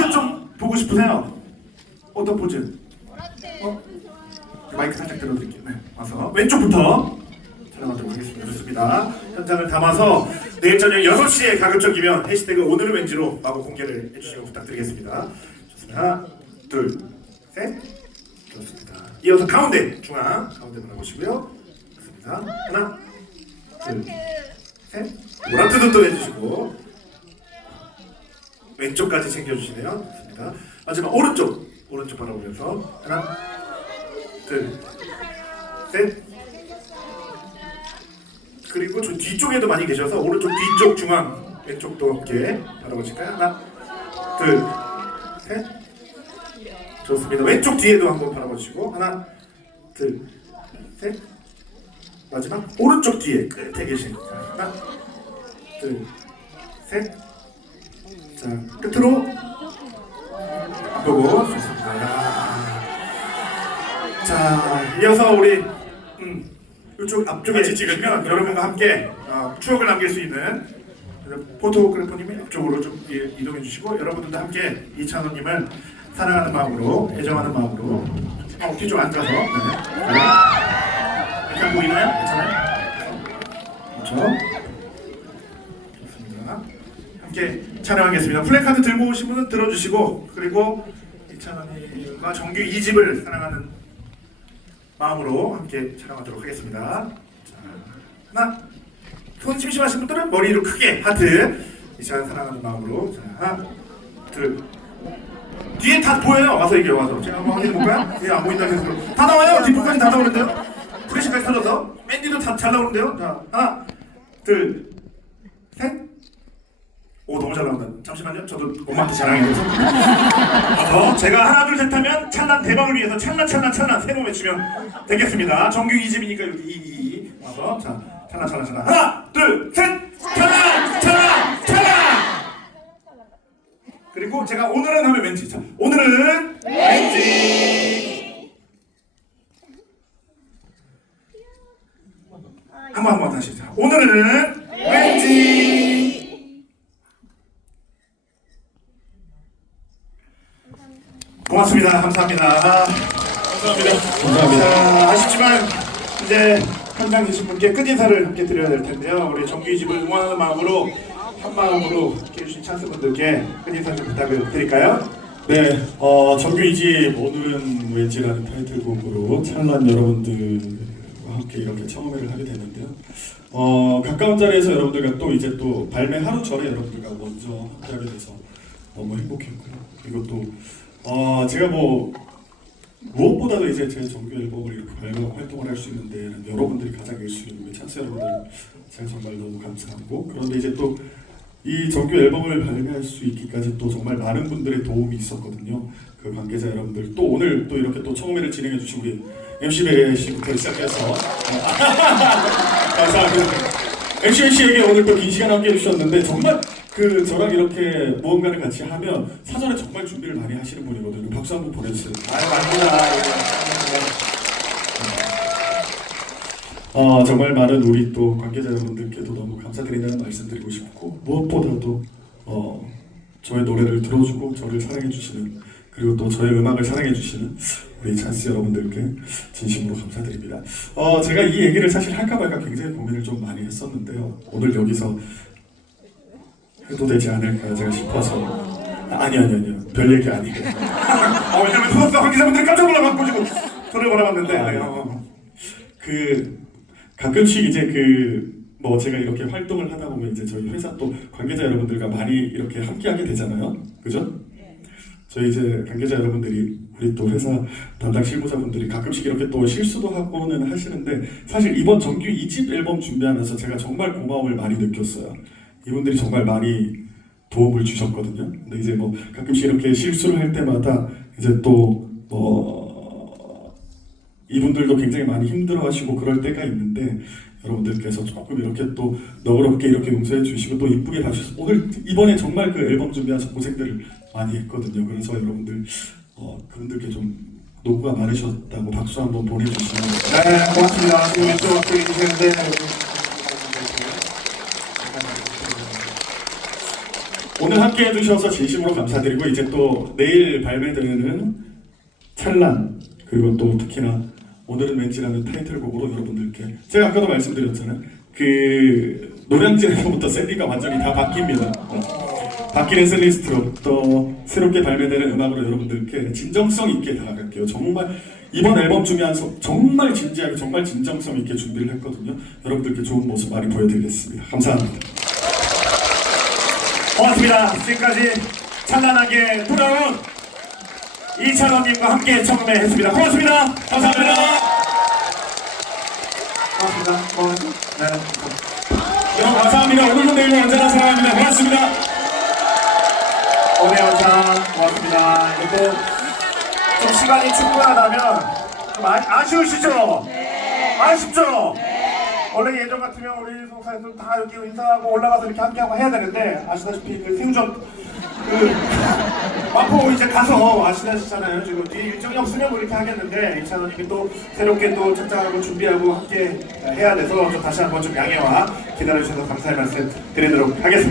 포즈 좀 보고 싶으세요? 어떤 포즈? 어? 마이크 살짝 들어드릴게요. 네, 와서 왼쪽부터 촬영하도록 하겠습니다. 좋습니다. 현장을 담아서 내일 저녁 6시에 가급적이면 해시태그 오늘은 왠지로 마구 공개를 해주시면 부탁드리겠습니다. 좋습니다. 하나, 둘, 셋. 좋습니다. 이어서 가운데 중앙 가운데 바라보시고요. 좋습니다. 하나, 둘, 셋. 모란트도 또 해주시고 왼쪽까지 챙겨주시네요. 좋습니다. 마지막 오른쪽 오른쪽 바라보면서 하나, 둘, 셋. 그리고 저 뒤쪽에도 많이 계셔서 오른쪽 뒤쪽 중앙 왼쪽도 함께 바라보실까요? 하나, 둘, 셋. 좋습니다. 왼쪽 뒤에도 한번 바라보시고 하나, 둘, 셋. 마지막 오른쪽 뒤에 끝에 계신 하나, 둘, 셋. 자 끝으로 안 보고. 야. 자 이어서 우리 음, 이쪽 앞쪽에 찍으면 여러분과 함께 어, 추억을 남길 수 있는 포토그래퍼님이 앞쪽으로 좀 이- 이동해 주시고 여러분들도 함께 이찬호님을 사랑하는 마음으로 애정하는 마음으로 어, 뒤쪽 앉아서 네. 네. 약간 보이나요? 괜찮아요? 그렇죠? 좋습니다. 함께 촬영하겠습니다. 플래카드 들고 오신 분은 들어주시고 그리고 이찬원님과 정규 2집을 사랑하는 마음으로 함께 촬영하도록 하겠습니다. 자, 하나, 손 심심하신 분들은 머리로 크게 하트 이찬원 사랑하는 마음으로 자, 하나, 둘, 뒤에 다 보여요. 와서 이게 와서 제가 한번 확인해 볼까요? 뒤에 안 보인다는 해서 다 나와요. 뒷부까지 다 나오는데요. 프레시까지 터져서 밴디도 다 잘 나오는데요. 자, 하나, 둘, 셋. 잠시만요. 저도 엄마한테 자랑해서. 어, 제가 하나 둘 셋 하면 찬란 대박을 위해서 찬란 찬란 찬란 세번 외치면 되겠습니다. 정규 2집이니까 여기 2, 2 와서 자 찬란 찬란 찬란 하나 둘 셋! 찬란 찬란 찬란 그리고 제가 오늘은 하면 왠지 자 오늘은 왠지! 한번 한번 다시 자 오늘은 왠지 고맙습니다 감사합니다 감사합니다 감사합니다 아 쉽지만 이제 현장 계신 분께 끝 인사를 함께 드려야 될 텐데요 우리 정규 집을 응원하는 마음으로 한 마음으로 함께 해주신 찬스 분들께 끝 인사 좀 부탁을 드릴까요? 네, 어, 정규 이집 오늘은 왠지라는 타이틀곡으로 찬란 여러분들과 함께 이렇게 청음회를 하게 되는데요. 어, 가까운 자리에서 여러분들과 또 이제 또 발매 하루 전에 여러분들과 먼저 함께하게 돼서 너무 행복했고요. 그리고 또 어, 제가 뭐 무엇보다도 이제 제 정규 앨범을 이렇게 발매 활동을 할 수 있는 데는 여러분들이 가장 1순위고 우리 찬스 여러분들 제가 정말 너무 감사하고 그런데 이제 또 이 정규 앨범을 발매할 수 있기까지 또 정말 많은 분들의 도움이 있었거든요. 그 관계자 여러분들 또 오늘 또 이렇게 또 청음회를 진행해 주신 우리 MC 베레 씨부터 시작해서 감사합니다. MC 씨에게 오늘 또 긴 시간 함께 해주셨는데 정말 그 저랑 이렇게 무언가를 같이 하면 사전에 정말 준비를 많이 하시는 분이거든요. 박수 한번 보내주세요. 아유 맞습니다 어, 정말 많은 우리 또 관계자 여러분들께도 너무 감사드린다는 말씀드리고 싶고 무엇보다도 어, 저의 노래를 들어주고 저를 사랑해 주시는 그리고 또 저의 음악을 사랑해 주시는 우리 찬스 여러분들께 진심으로 감사드립니다. 어, 제가 이 얘기를 사실 할까 말까 굉장히 고민을 좀 많이 했었는데요. 오늘 여기서 해도 되지 않을까 제가 싶어서 아, 아니 아니 아니요 별 얘기 아니고 어, 왜냐면 소속사 관계자분들이 깜짝 놀라갖고 지금 저를 바라봤는데 아, 네, 어. 그 가끔씩 이제 그 뭐 제가 이렇게 활동을 하다 보면 이제 저희 회사 또 관계자 여러분들과 많이 이렇게 함께하게 되잖아요, 그죠? 저희 이제 관계자 여러분들이 우리 또 회사 담당 실무자분들이 가끔씩 이렇게 또 실수도 하고는 하시는데 사실 이번 정규 2집 앨범 준비하면서 제가 정말 고마움을 많이 느꼈어요. 이분들이 정말 많이 도움을 주셨거든요. 근데 이제 뭐 가끔씩 이렇게 실수를 할 때마다 이제 또뭐 이분들도 굉장히 많이 힘들어하시고 그럴 때가 있는데 여러분들께서 조금 이렇게 또 너그럽게 이렇게 용서해 주시고 또 이쁘게 봐주셔서 오늘 이번에 정말 그 앨범 준비하셔서 고생들을 많이 했거든요. 그래서 여러분들 어, 그분들께 좀 노고가 많으셨다고 박수 한번 보내주시면 네, 고맙습니다. 지금 왼쪽 앞에 계시는데 오늘 함께 해주셔서 진심으로 감사드리고 이제 또 내일 발매되는 찬란 그리고 또 특히나 오늘은 왠지라는 타이틀곡으로 여러분들께 제가 아까도 말씀드렸잖아요. 그 노량진에서부터 셀리가 완전히 다 바뀝니다. 어, 바뀌는 셀리스트로 또 새롭게 발매되는 음악으로 여러분들께 진정성 있게 다가갈게요. 정말 이번 앨범 중에서 정말 진지하게 정말 진정성 있게 준비를 했거든요. 여러분들께 좋은 모습 많이 보여드리겠습니다. 감사합니다. 고맙습니다. 지금까지 찬란하게 돌아온 이찬원님과 함께 청매했습니다. 고맙습니다. 감사합니다. 고맙습니다. 고맙습니다. 네. 여러분 감사합니다 오늘도 내일도 언제나 사랑합니다 고맙습니다 오늘 영상 고맙습니다. 이것도 좀 시간이 충분하다면 좀 아, 아쉬우시죠? 아쉽죠? 원래 예전 같으면 우리 소속사에서 다 이렇게 인사하고 올라가서 이렇게 함께하고 해야 되는데 아시다시피 그 생존 그 마포 이제 가서 아시다시잖아요. 지금 뒤에 일정이 없으면 뭐 이렇게 하겠는데 이찬원님이 또 새롭게 또 착장하고 준비하고 함께 해야 돼서 좀 다시 한번 좀 양해와 기다려주셔서 감사의 말씀 드리도록 하겠습니다.